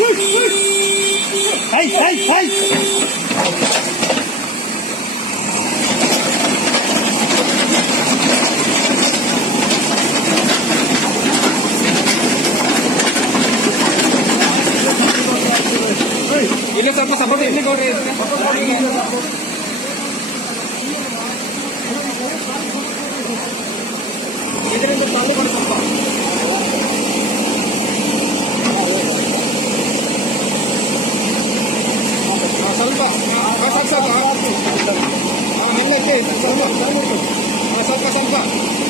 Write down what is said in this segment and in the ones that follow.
¡Ay, ay, ay! Ini siapa siapa ini kau ini. Sangka, sangka. Ah, sangka, sangka.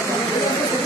何?